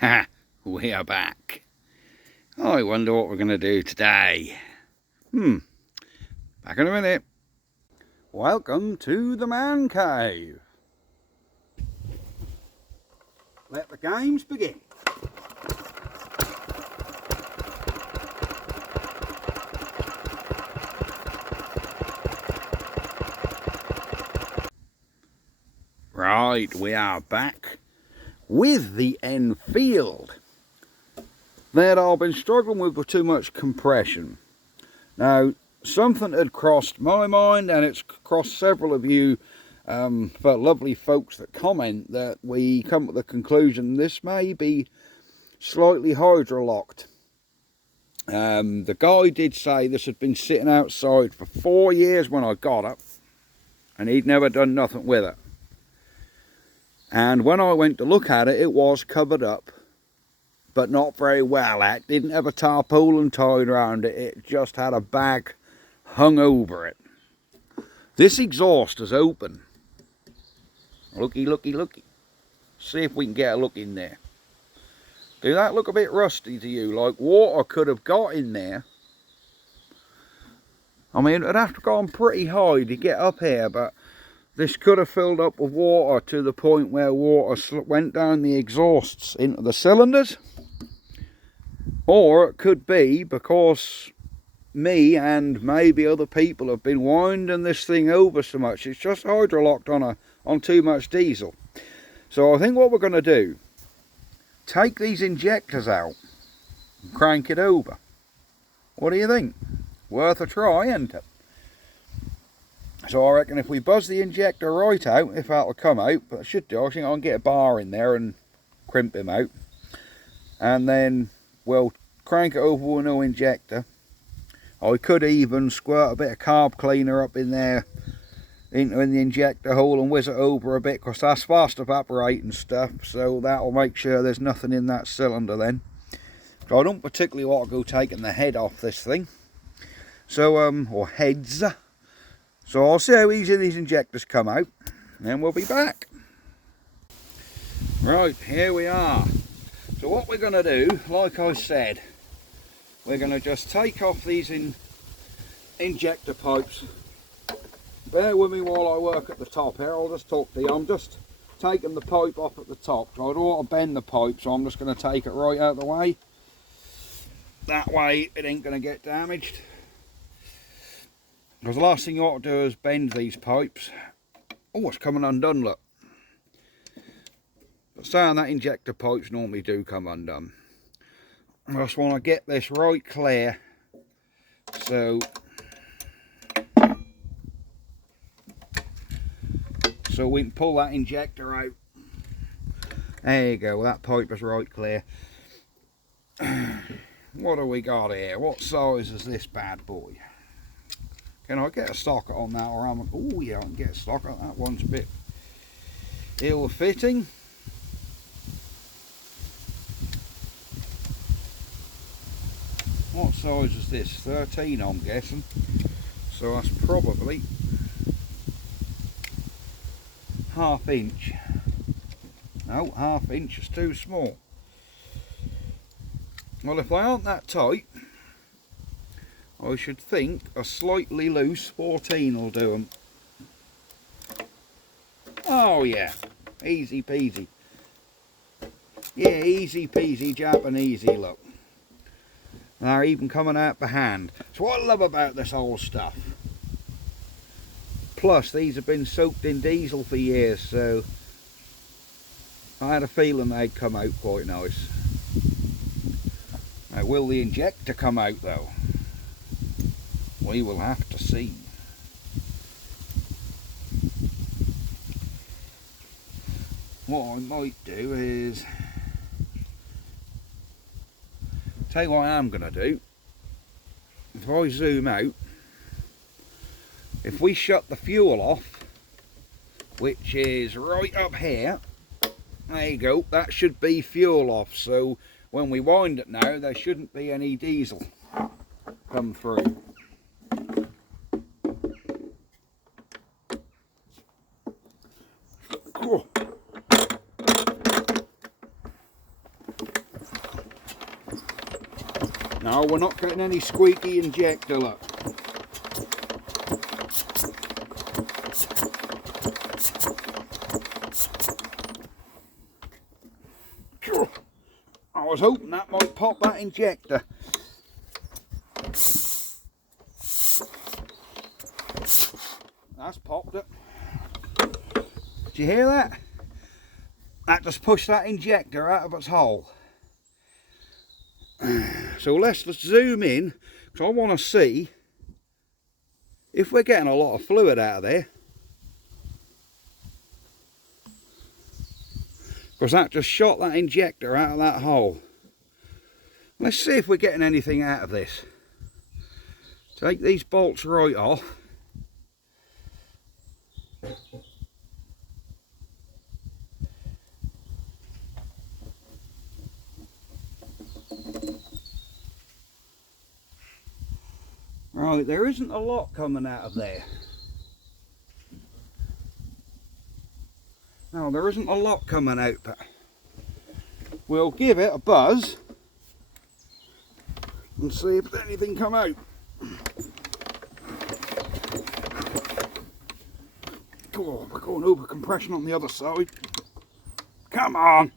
Ha! We are back. I wonder what we're going to do today. Back in a minute. Welcome to the man cave. Let the games begin. Right, we are back with the Enfield that I've been struggling with too much compression. Now, something had crossed my mind, and it's crossed several of you lovely folks that comment, that we come to the conclusion this may be slightly hydrolocked. The guy did say this had been sitting outside for 4 years when I got it, and he'd never done nothing with it. And when I went to look at it, it was covered up, but not very well. It didn't have a tarpaulin tied around it. It just had a bag hung over it. This exhaust is open. Looky, looky, looky. See if we can get a look in there. Do that look a bit rusty to you? Like water could have got in there. I mean, it'd have to go on pretty high to get up here, but this could have filled up with water to the point where water went down the exhausts into the cylinders. Or it could be because me and maybe other people have been winding this thing over so much. It's just hydrolocked on too much diesel. So I think what we're going to do, take these injectors out and crank it over. What do you think? Worth a try, isn't it? So I reckon if we buzz the injector right out, if that'll come out, but it should do, I think I can get a bar in there and crimp him out. And then we'll crank it over with a new injector. I could even squirt a bit of carb cleaner up in there, in the injector hole, and whiz it over a bit, because that's fast evaporating stuff, so that'll make sure there's nothing in that cylinder then. So I don't particularly want to go taking the head off this thing. So, or heads. So I'll see how easy these injectors come out, and then we'll be back. Right, here we are. So what we're going to do, like I said, we're going to just take off these injector pipes. Bear with me while I work at the top here. I'll just talk to you. I'm just taking the pipe off at the top, so I don't want to bend the pipe, so I'm just going to take it right out of the way. That way it ain't going to get damaged. Because the last thing you ought to do is bend these pipes. Oh, it's coming undone, look. But saying that, injector pipes normally do come undone. I just want to get this right clear, so we can pull that injector out. There you go, that pipe is right clear. What do we got here? What size is this bad boy? Can I get a socket on that, or am I? Oh yeah, I can get a socket. That one's a bit ill-fitting. What size is this? 13, I'm guessing. So that's probably ½ inch. No, ½ inch is too small. Well, if they aren't that tight, I should think a slightly loose 14 will do them. Oh yeah, easy peasy. Yeah, easy peasy Japanesey, look. They're even coming out behind. That's what I love about this old stuff. Plus, these have been soaked in diesel for years, so I had a feeling they'd come out quite nice. Now, will the injector come out though? We will have to see. What I might do is, tell you what I am going to do. If I zoom out, if we shut the fuel off, which is right up here, there you go, that should be fuel off. So when we wind it now, there shouldn't be any diesel come through. No, we're not getting any squeaky injector, look. I was hoping that might pop that injector. That's popped it. Did you hear that? That just pushed that injector out of its hole. So let's zoom in, because I want to see if we're getting a lot of fluid out of there. Because that just shot that injector out of that hole. Let's see if we're getting anything out of this. Take these bolts right off. Right, there isn't a lot coming out of there. No, there isn't a lot coming out, but we'll give it a buzz and see if there's anything come out. Oh, we're going over compression on the other side. Come on.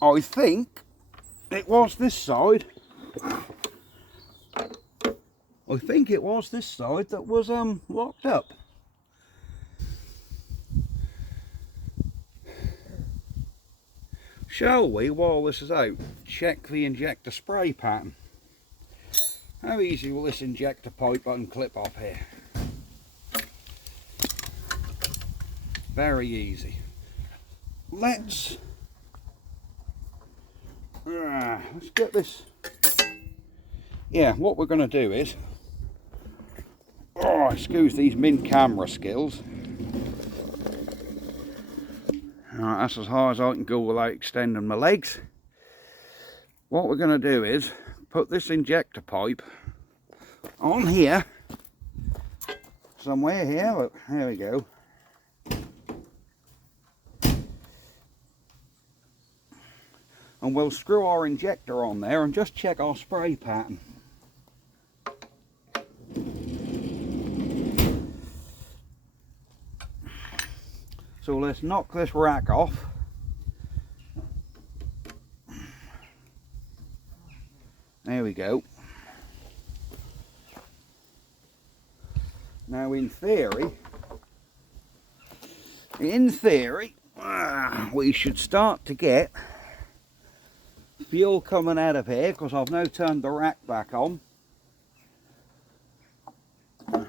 I think it was this side. I think it was this side that was locked up. Shall we, while this is out, check the injector spray pattern? How easy will this injector pipe unclip off here? Very easy. Let's get this. Yeah, what we're going to do is, excuse these min camera skills. Alright, that's as high as I can go without extending my legs. What we're going to do is put this injector pipe on here, somewhere here. Look, there we go. And we'll screw our injector on there and just check our spray pattern. So let's knock this rack off. There we go. Now in theory, we should start to get fuel coming out of here, because I've now turned the rack back on. Come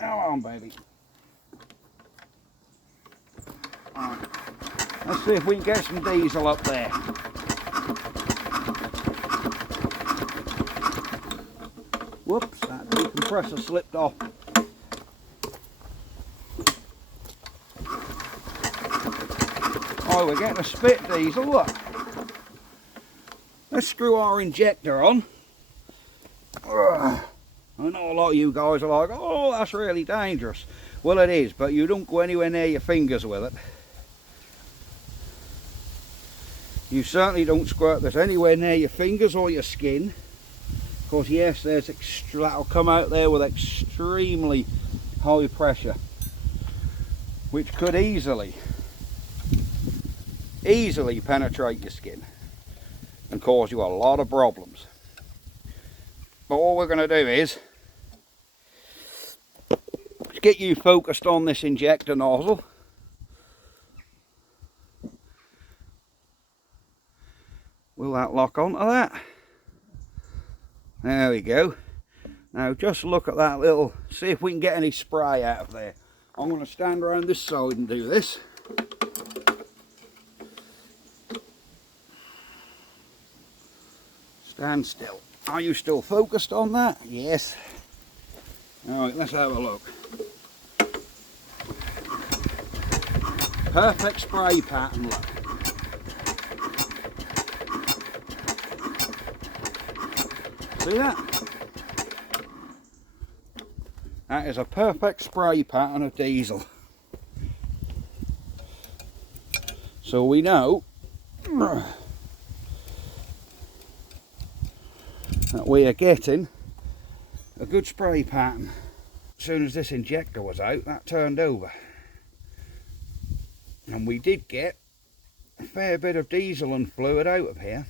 on, baby. Right. Let's see if we can get some diesel up there. Whoops, that decompressor slipped off. Oh, we're getting a spit diesel, look. Let's screw our injector on. I know a lot of you guys are like, oh, that's really dangerous. Well, it is, but you don't go anywhere near your fingers with it. You certainly don't squirt this anywhere near your fingers or your skin. Because yes, that'll come out there with extremely high pressure, which could easily penetrate your skin and cause you a lot of problems. But what we're going to do is get you focused on this injector nozzle. Will that lock onto that? There we go. Now just look at that little, see if we can get any spray out of there. I'm going to stand around this side and do this. Stand still. Are you still focused on that? Yes. Alright, let's have a look. Perfect spray pattern, look. See that? That is a perfect spray pattern of diesel. So we know that we are getting a good spray pattern. As soon as this injector was out, that turned over. And we did get a fair bit of diesel and fluid out of here.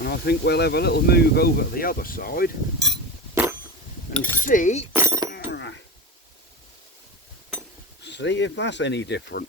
And I think we'll have a little move over to the other side and see if that's any different.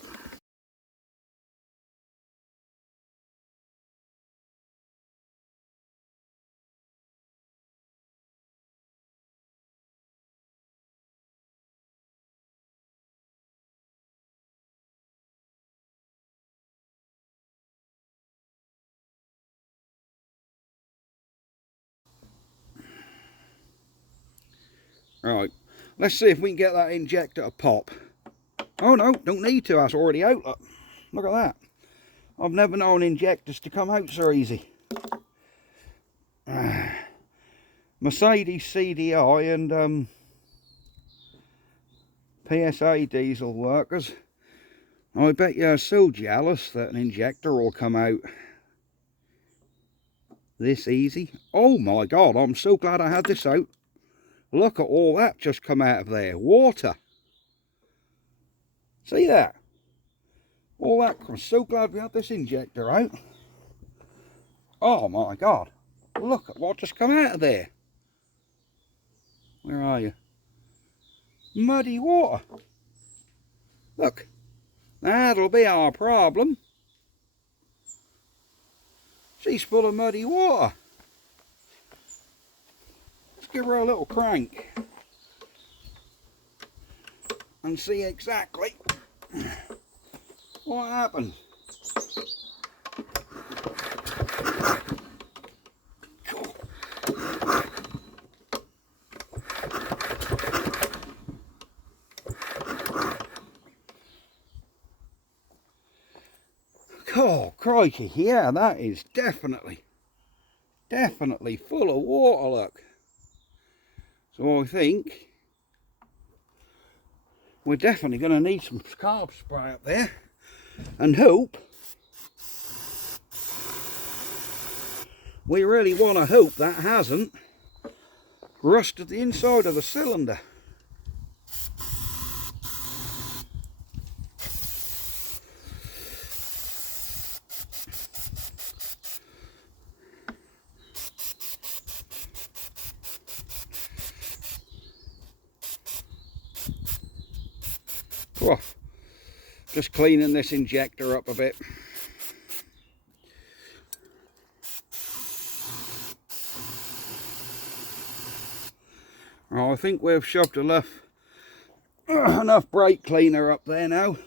Right, let's see if we can get that injector to pop. Oh no, don't need to, that's already out. Look at that. I've never known injectors to come out so easy. Mercedes CDI and PSA diesel workers, I bet you're so jealous that an injector will come out this easy. Oh my God, I'm so glad I had this out. Look at all that just come out of there. Water. See that? All that. I'm so glad we had this injector out. Oh my God. Look at what just come out of there. Where are you? Muddy water. Look. That'll be our problem. She's full of muddy water. Let's give her a little crank and see exactly what happened. Oh crikey, yeah, that is definitely full of water, look. So I think we're definitely going to need some carb spray up there and hope, we really want to hope that hasn't rusted the inside of the cylinder. Oh, just cleaning this injector up a bit. Oh, I think we've shoved enough brake cleaner up there now,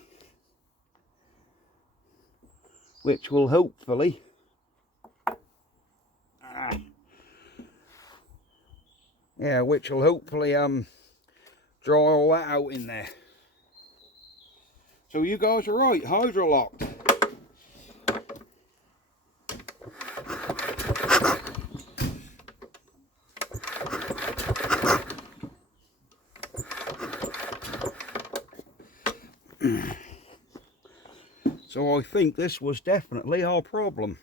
which will hopefully dry all that out in there. So you guys are right, hydrolocked. So I think this was definitely our problem.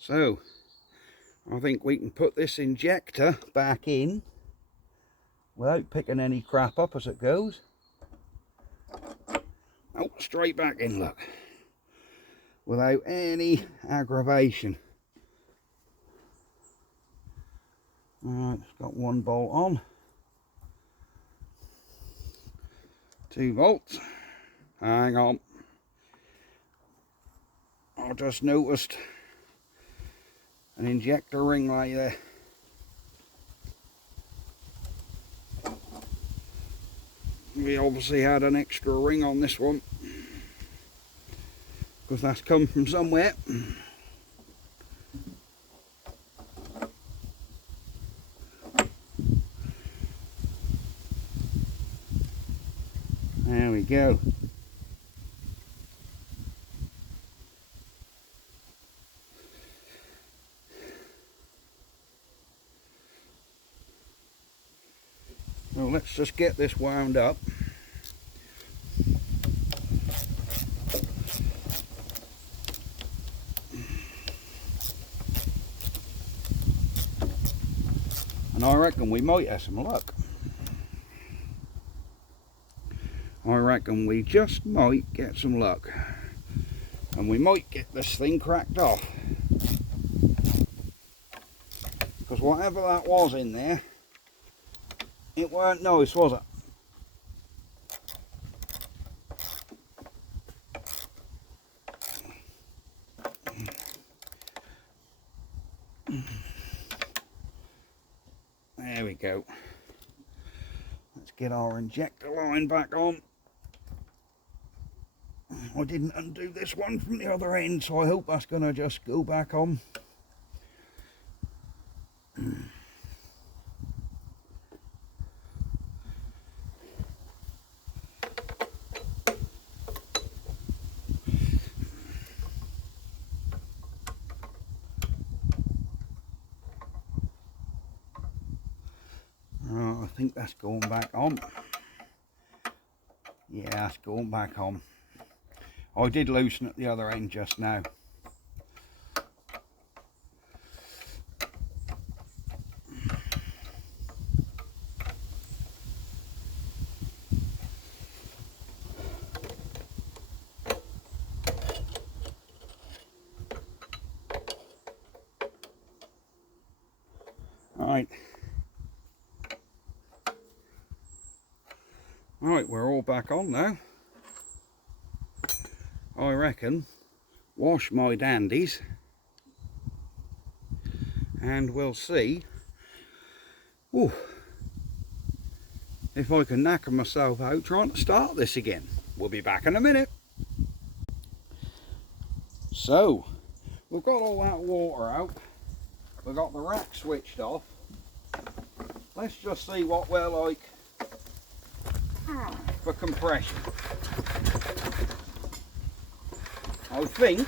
So I think we can put this injector back in without picking any crap up as it goes. Oh, straight back in, look. Without any aggravation. Alright, it's got one bolt on. 2 volts. Hang on. I just noticed an injector ring right there. We obviously had an extra ring on this one. because that's come from somewhere. There we go. Well, let's just get this wound up. And I reckon we might have some luck. I reckon we just might get some luck. And we might get this thing cracked off. Because whatever that was in there, it weren't nice, was it? There we go. Let's get our injector line back on. I didn't undo this one from the other end, so I hope that's going to just go back on. I think that's going back on. Yeah, that's going back on. I did loosen at the other end just now. Right, we're all back on now. I reckon wash my dandies and we'll see if I can knacker myself out trying to start this again. We'll be back in a minute. So we've got all that water out, we've got the rack switched off. Let's just see what we're like for compression. I think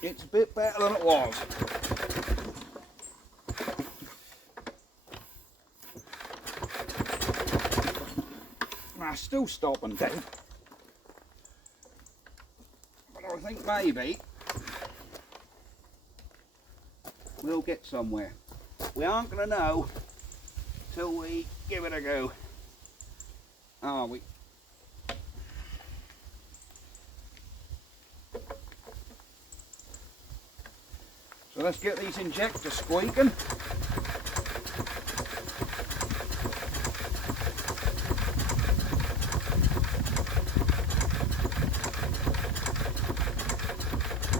it's a bit better than it was. Now, still stopping dead, but I think maybe we'll get somewhere. We aren't going to know till we give it a go, are we? So let's get these injectors squeaking.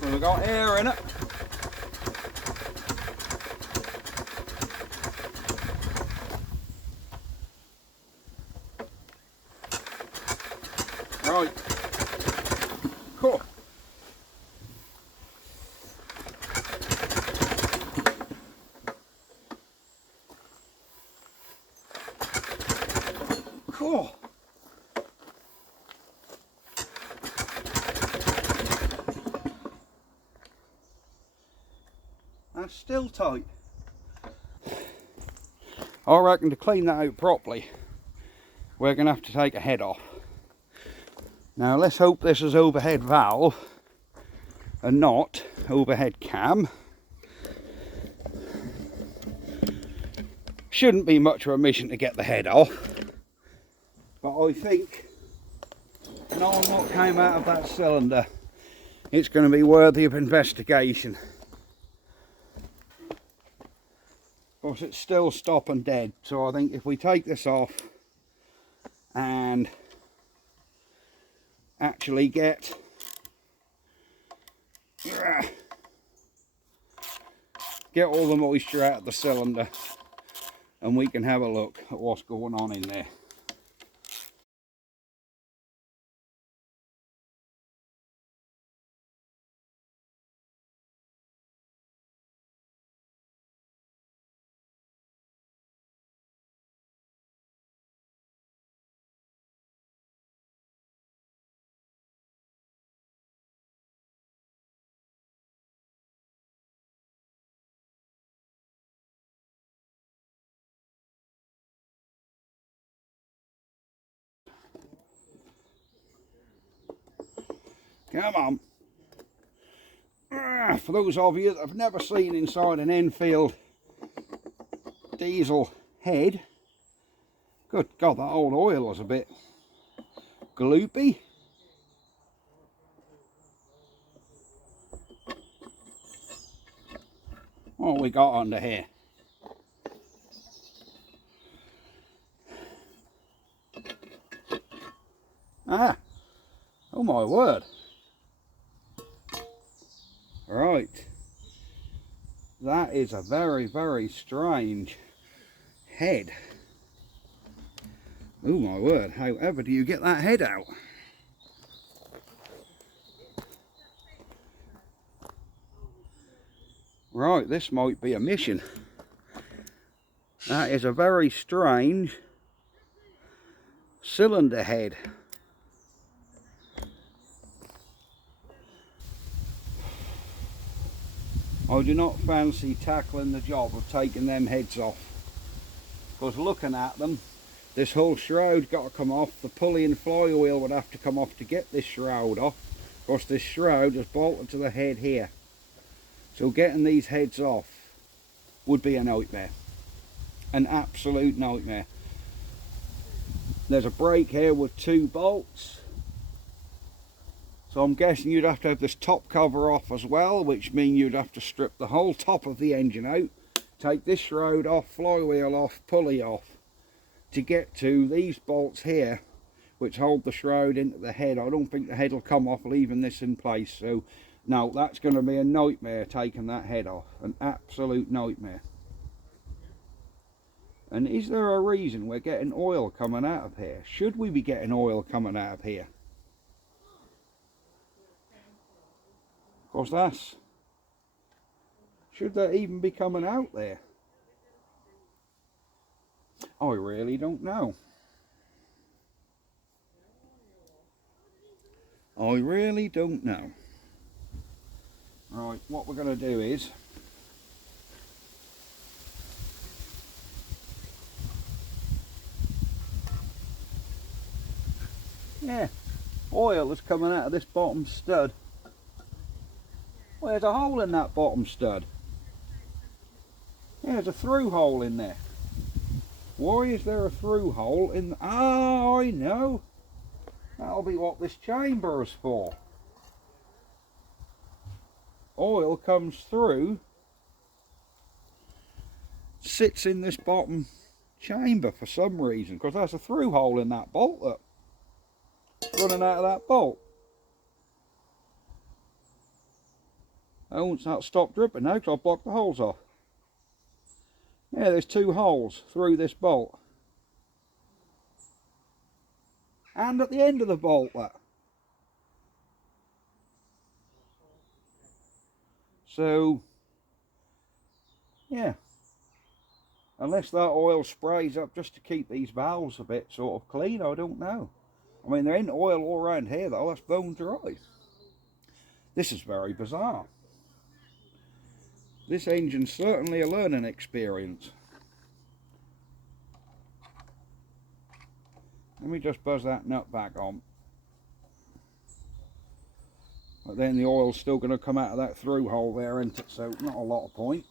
So we've got air in it. Right. Cool. Cool. That's still tight. I reckon to clean that out properly, we're going to have to take a head off. Now let's hope this is overhead valve and not overhead cam. Shouldn't be much of a mission to get the head off, but I think knowing what came out of that cylinder, it's going to be worthy of investigation. Of course, it's still stopping dead, so I think if we take this off and actually get all the moisture out of the cylinder, and we can have a look at what's going on in there. Come on. For those of you that have never seen inside an Enfield Diesel head, good God, that old oil was a bit gloopy. What we got under here? Ah, oh my word. Right, that is a very, very strange head. Oh my word, however do you get that head out? Right, this might be a mission. That is a very strange cylinder head. I do not fancy tackling the job of taking them heads off, because looking at them, this whole shroud's got to come off. The pulley and flywheel would have to come off to get this shroud off. Of course, this shroud is bolted to the head here, so getting these heads off would be a nightmare, an absolute nightmare. There's a brake here with 2 bolts, so I'm guessing you'd have to have this top cover off as well, which means you'd have to strip the whole top of the engine out, take this shroud off, flywheel off, pulley off, to get to these bolts here, which hold the shroud into the head. I don't think the head will come off leaving this in place, so no, that's going to be a nightmare taking that head off, an absolute nightmare. And is there a reason we're getting oil coming out of here? Should we be getting oil coming out of here? Of course, that's... should that even be coming out there? I really don't know. I really don't know. Right, what we're going to do is... yeah, oil is coming out of this bottom stud. Well, there's a hole in that bottom stud. Yeah, there's a through hole in there. Why is there a through hole in... ah, I know. That'll be what this chamber is for. Oil comes through, sits in this bottom chamber for some reason, because there's a through hole in that bolt that's running out of that bolt. I won't stop dripping now because I've blocked the holes off. Yeah, there's 2 holes through this bolt. And at the end of the bolt, that. So, yeah. Unless that oil sprays up just to keep these valves a bit sort of clean, I don't know. I mean, there ain't oil all around here though, that's bone dry. This is very bizarre. This engine's certainly a learning experience. Let me just buzz that nut back on. But then the oil's still going to come out of that through hole there, isn't it? So not a lot of point.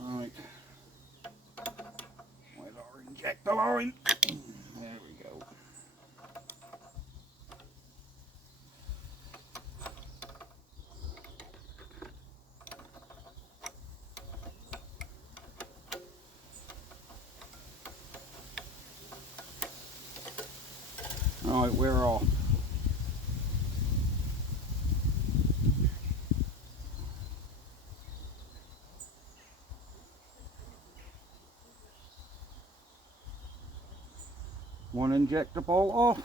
Right. Where's our injector line? There we go. Right, we're off. One injector bolt off.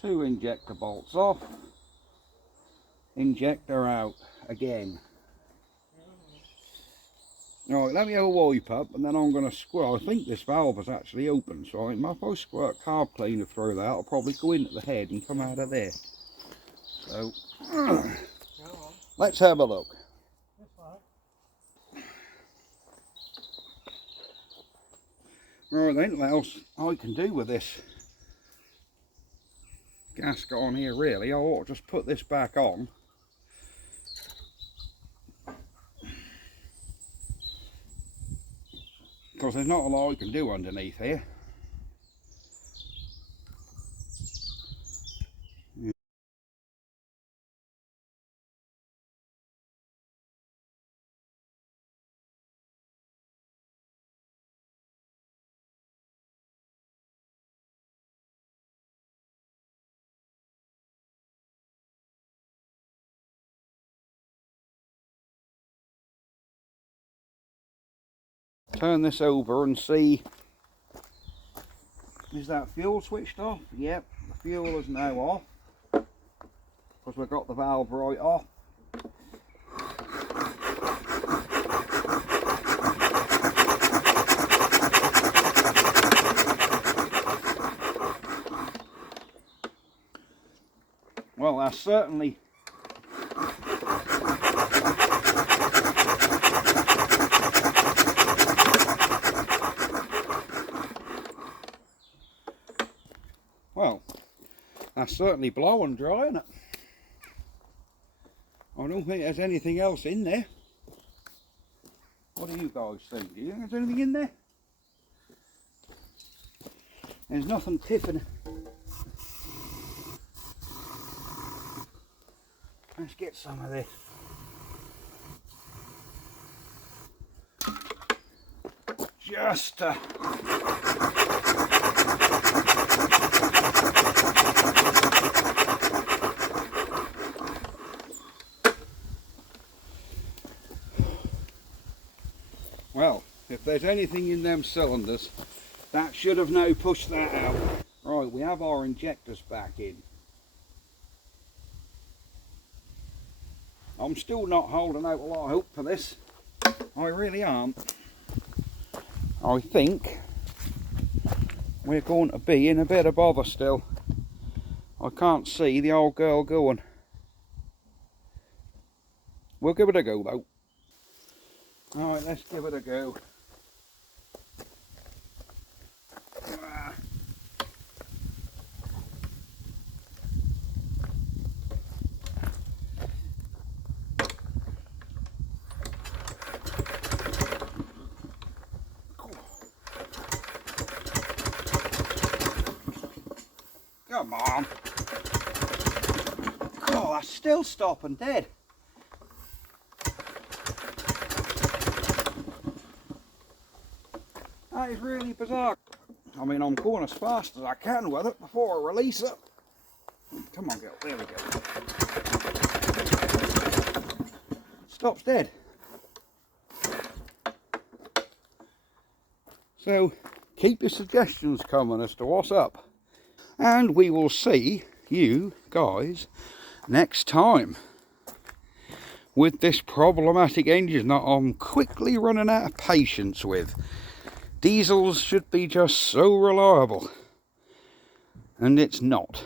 Two injector bolts off. Injector out again. Alright, let me have a wipe up and then I'm going to squirt. I think this valve is actually open, so if I squirt carb cleaner through that, it'll probably go into the head and come out of there. So, let's have a look. Right then, what else I can do with this gasket on here really, I ought to just put this back on. Because there's not a lot I can do underneath here. Turn this over and see, is that fuel switched off? Yep, the fuel is now off because we've got the valve right off. Well, that's certainly blowing dry, isn't it? I don't think there's anything else in there. What do you guys think? Do you think there's anything in there? There's nothing tipping. Let's get some of this. Just well, if there's anything in them cylinders, that should have now pushed that out. Right, we have our injectors back in. I'm still not holding out a lot of hope for this. I really aren't. I think we're going to be in a bit of bother still. I can't see the old girl going. We'll give it a go though. Alright, let's give it a go. Come on. Oh, that's still stopping dead. That is really bizarre. I mean, I'm going as fast as I can with it before I release it. Come on, girl. There we go. Stops dead. So, keep your suggestions coming as to what's up. And we will see you guys next time with this problematic engine that I'm quickly running out of patience with. Diesels should be just so reliable, and it's not.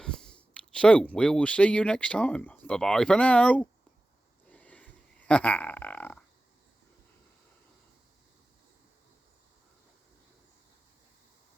So we will see you next time. Bye bye for now. Ha ha.